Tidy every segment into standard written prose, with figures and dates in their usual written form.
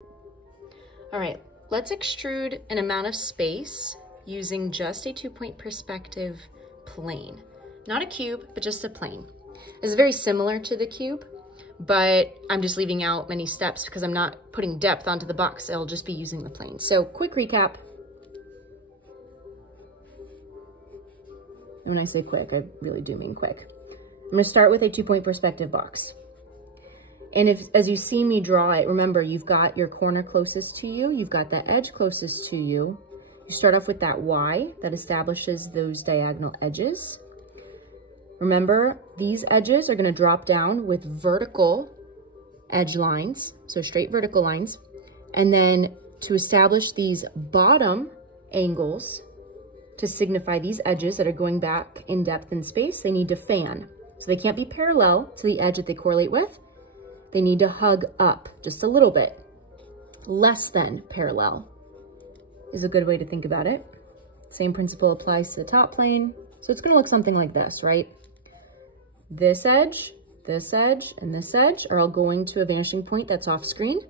All right, let's extrude an amount of space using just a 2-point perspective plane. Not a cube, but just a plane. This is very similar to the cube, but I'm just leaving out many steps because I'm not putting depth onto the box. I'll just be using the plane. So quick recap. And when I say quick, I really do mean quick. I'm gonna start with a 2-point perspective box. And as you see me draw it, remember you've got your corner closest to you, you've got that edge closest to you. You start off with that Y that establishes those diagonal edges. Remember, these edges are gonna drop down with vertical edge lines, so straight vertical lines. And then to establish these bottom angles, to signify these edges that are going back in depth and space, they need to fan. So they can't be parallel to the edge that they correlate with. They need to hug up just a little bit. Less than parallel is a good way to think about it. Same principle applies to the top plane. So it's gonna look something like this, right? This edge, and this edge are all going to a vanishing point that's off screen.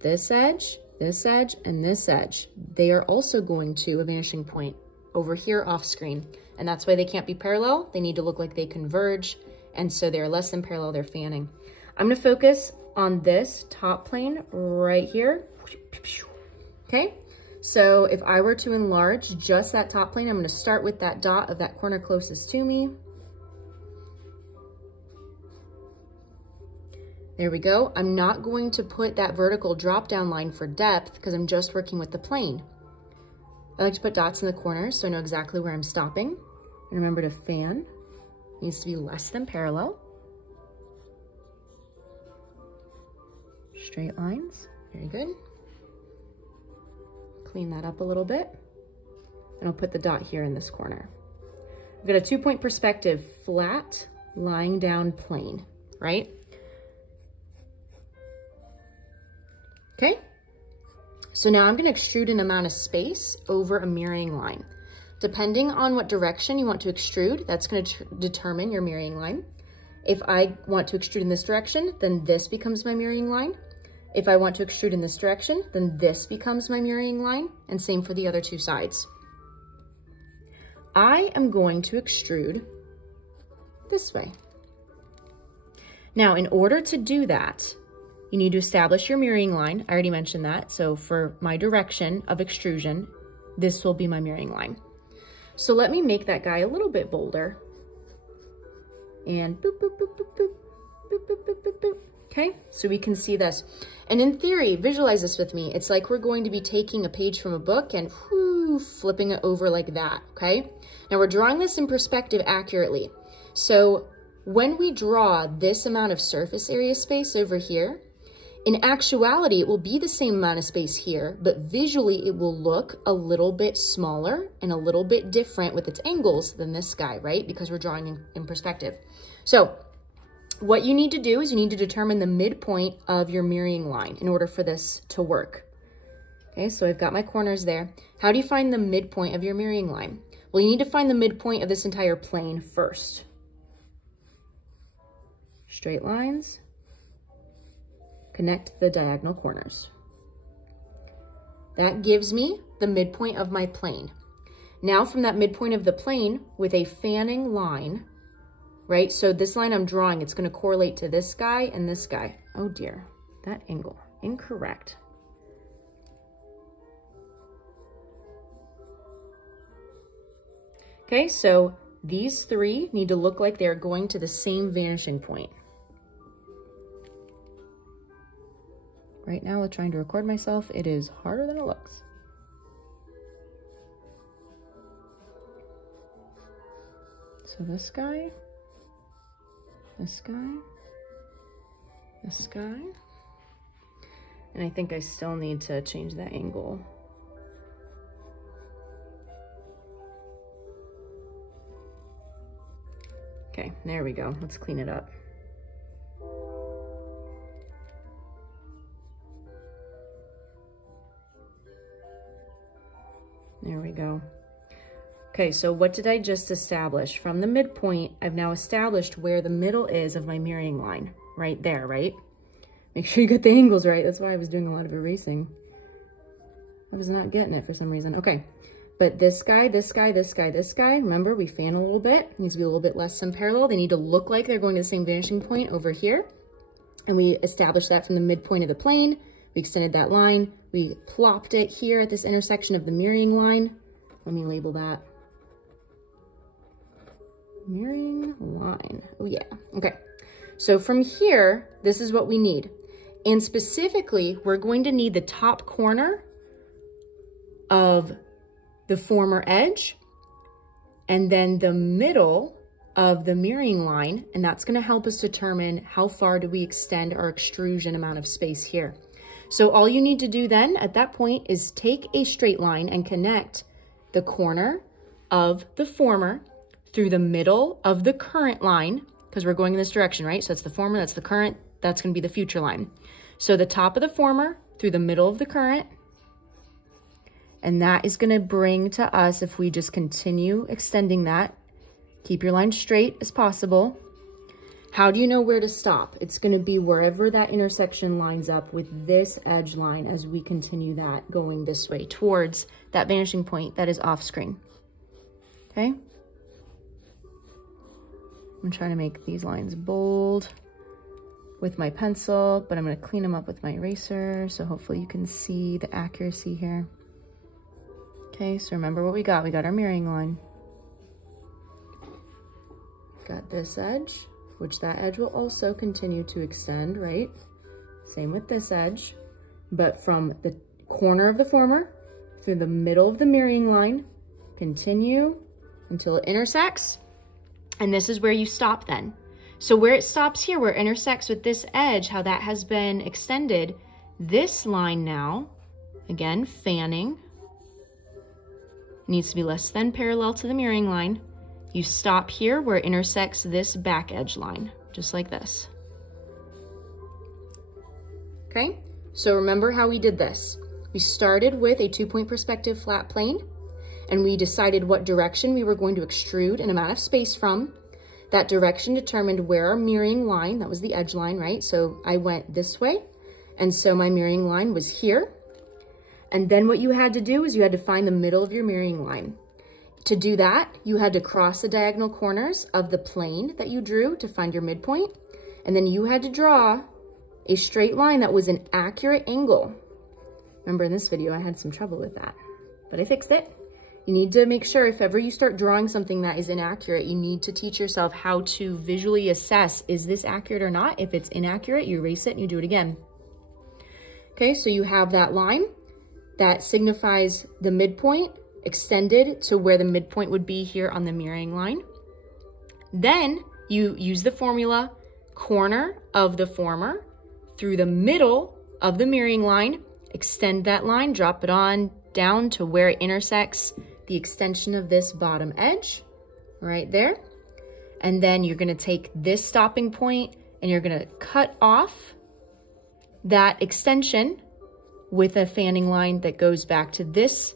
This edge, and this edge. They are also going to a vanishing point over here off screen. And that's why they can't be parallel. They need to look like they converge. And so they're less than parallel, they're fanning. I'm gonna focus on this top plane right here. Okay, so if I were to enlarge just that top plane, I'm gonna start with that dot of that corner closest to me. There we go. I'm not going to put that vertical drop down line for depth because I'm just working with the plane. I like to put dots in the corners so I know exactly where I'm stopping. And remember to fan. It needs to be less than parallel. Straight lines, very good. Clean that up a little bit. And I'll put the dot here in this corner. I've got a 2-point perspective, flat, lying down plane, right? Okay, so now I'm gonna extrude an amount of space over a mirroring line. Depending on what direction you want to extrude, that's gonna determine your mirroring line. If I want to extrude in this direction, then this becomes my mirroring line. If I want to extrude in this direction, then this becomes my mirroring line, and same for the other two sides. I am going to extrude this way. Now, in order to do that, you need to establish your mirroring line. I already mentioned that. So for my direction of extrusion, this will be my mirroring line. So let me make that guy a little bit bolder. And boop, boop, boop, boop, boop, boop, boop, boop, boop, boop. Okay, so we can see this. And in theory, visualize this with me. It's like we're going to be taking a page from a book and whoo, flipping it over like that, okay? Now we're drawing this in perspective accurately. So when we draw this amount of surface area space over here, in actuality, it will be the same amount of space here, but visually it will look a little bit smaller and a little bit different with its angles than this guy, right? Because we're drawing in perspective. So what you need to do is you need to determine the midpoint of your mirroring line in order for this to work. Okay, so I've got my corners there. How do you find the midpoint of your mirroring line? Well, you need to find the midpoint of this entire plane first. Straight lines. Connect the diagonal corners. That gives me the midpoint of my plane. Now from that midpoint of the plane with a fanning line, right? So this line I'm drawing, it's gonna correlate to this guy and this guy. Oh dear, that angle, incorrect. Okay, so these three need to look like they're going to the same vanishing point. Right now with trying to record myself, it is harder than it looks. So this guy, this guy, this guy, and I think I still need to change that angle. Okay, there we go. Let's clean it up. There we go. Okay, so what did I just establish? From the midpoint, I've now established where the middle is of my mirroring line. Right there, right? Make sure you get the angles right. That's why I was doing a lot of erasing. I was not getting it for some reason. Okay, but this guy, this guy, this guy, this guy, remember we fan a little bit. It needs to be a little bit less than parallel. They need to look like they're going to the same vanishing point over here. And we established that from the midpoint of the plane. We extended that line. We plopped it here at this intersection of the mirroring line. Let me label that. Mirroring line. Oh yeah, okay. So from here, this is what we need. And specifically, we're going to need the top corner of the former edge and then the middle of the mirroring line. And that's gonna help us determine how far do we extend our extrusion amount of space here. So all you need to do then at that point is take a straight line and connect the corner of the former through the middle of the current line, because we're going in this direction, right? So that's the former, that's the current, that's gonna be the future line. So the top of the former through the middle of the current, and that is gonna bring to us, if we just continue extending that, keep your line straight as possible. How do you know where to stop? It's gonna be wherever that intersection lines up with this edge line as we continue that going this way towards that vanishing point that is off screen, okay? I'm trying to make these lines bold with my pencil, but I'm gonna clean them up with my eraser, so hopefully you can see the accuracy here. Okay, so remember what we got. We got our mirroring line. Got this edge, which that edge will also continue to extend, right? Same with this edge, but from the corner of the former through the middle of the mirroring line, continue until it intersects. And this is where you stop then. So where it stops here, where it intersects with this edge, how that has been extended, this line now, again, fanning, needs to be less than parallel to the mirroring line. You stop here where it intersects this back edge line, just like this. Okay, so remember how we did this. We started with a 2-point perspective flat plane, and we decided what direction we were going to extrude an amount of space from. That direction determined where our mirroring line, that was the edge line, right? So I went this way, and so my mirroring line was here. And then what you had to do is you had to find the middle of your mirroring line. To do that, you had to cross the diagonal corners of the plane that you drew to find your midpoint. And then you had to draw a straight line that was an accurate angle. Remember in this video, I had some trouble with that, but I fixed it. You need to make sure if ever you start drawing something that is inaccurate, you need to teach yourself how to visually assess, is this accurate or not? If it's inaccurate, you erase it and you do it again. Okay, so you have that line that signifies the midpoint extended to where the midpoint would be here on the mirroring line. Then you use the formula corner of the former through the middle of the mirroring line, extend that line, drop it on down to where it intersects the extension of this bottom edge right there. And then you're gonna take this stopping point and you're gonna cut off that extension with a fanning line that goes back to this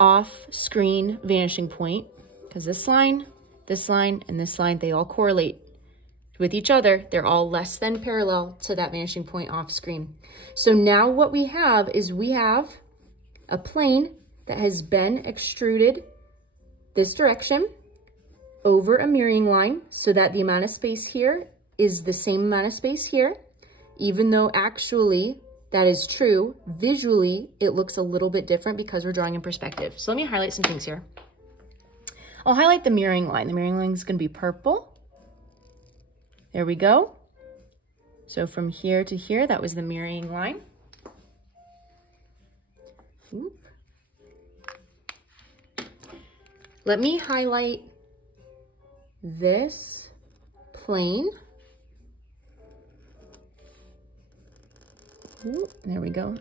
off-screen vanishing point, because this line, and this line, they all correlate with each other. They're all less than parallel to that vanishing point off-screen. So now what we have is we have a plane that has been extruded this direction over a mirroring line so that the amount of space here is the same amount of space here, even though actually that is true. Visually, it looks a little bit different because we're drawing in perspective. So let me highlight some things here. I'll highlight the mirroring line. The mirroring line is going to be purple. There we go. So from here to here, that was the mirroring line. Oop. Let me highlight this plane. Ooh, there we go.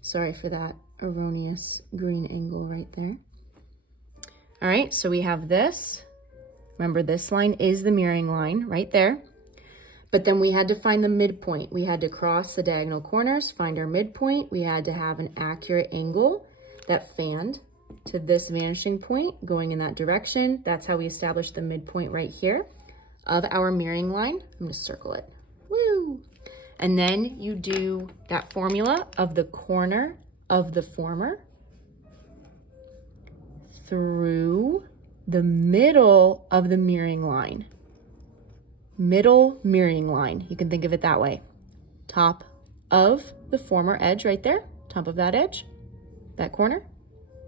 Sorry for that erroneous green angle right there. All right, so we have this. Remember, this line is the mirroring line right there. But then we had to find the midpoint. We had to cross the diagonal corners, find our midpoint. We had to have an accurate angle that fanned to this vanishing point going in that direction. That's how we established the midpoint right here of our mirroring line. I'm gonna circle it. Woo! And then you do that formula of the corner of the former through the middle of the mirroring line. Middle mirroring line, you can think of it that way. Top of the former edge right there, top of that edge, that corner,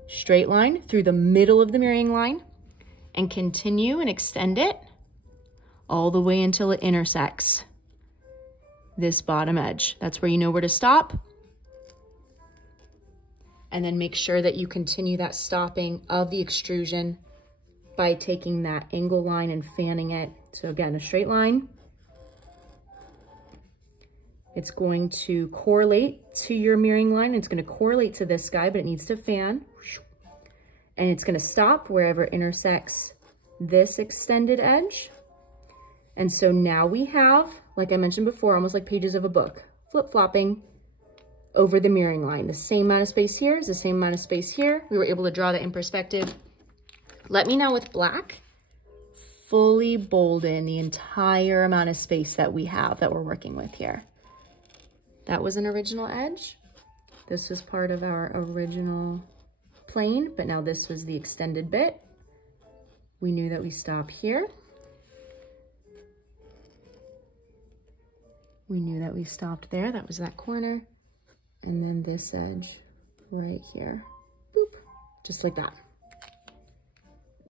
straight line through the middle of the mirroring line, and continue and extend it all the way until it intersects this bottom edge. That's where you know where to stop. And then make sure that you continue that stopping of the extrusion by taking that angle line and fanning it. So again, a straight line. It's going to correlate to your mirroring line. It's going to correlate to this guy, but it needs to fan. And it's going to stop wherever it intersects this extended edge. And so now we have, like I mentioned before, almost like pages of a book, flip-flopping over the mirroring line. The same amount of space here is the same amount of space here. We were able to draw that in perspective. Let me now with black fully bold in the entire amount of space that we have that we're working with here. That was an original edge. This was part of our original plane, but now this was the extended bit. We knew that we stop here. We knew that we stopped there. That was that corner. And then this edge right here. Boop. Just like that.